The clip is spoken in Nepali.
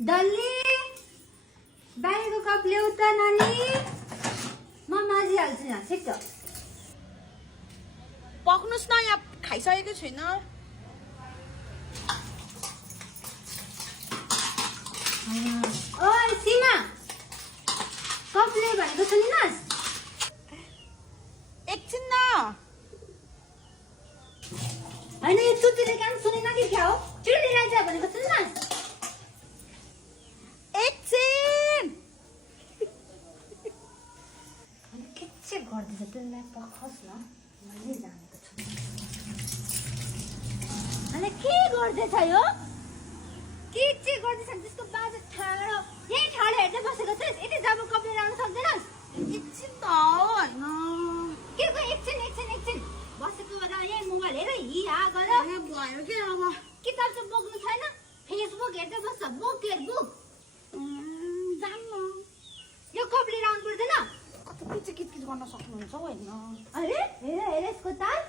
डल्ली बाहिरको कप ल्याउ त नानी म माझिहाल्छु यहाँ छिट्टो पक्नुस् न यहाँ खाइसकेको छैन ओइ सीमा कप ल्याउ भनेको सुनिनस् एकछिन न हैन यो चुटीले काम सुनेन कि क्या हो चुटी राजा भनेको सुनिनस् एकछिन के चाहिँ गर्दैछ त्यसलाई पखस् न मैले जानेको छु अनि के गर्दैछ यो के चाहिँ गर्दैछ त्यसको बाजा ठाडो यही ठाडो हेर्दै बसेको छस् यति जब कपले राख्न सक्दैनस् एकछिन त होइन के को एकछिन बसेको बेला यही मोबाइल हेर हिहा गर भयो के अब किताब चाहिँ बोक्नु छैन फेसबुक हेर्दै बस्छ बुक हेर बुक जान्न यो कपले राख्नु पर्दैन कति किचकिच गर्न सक्नुहुन्छ होइन अरे हेर यसको ताल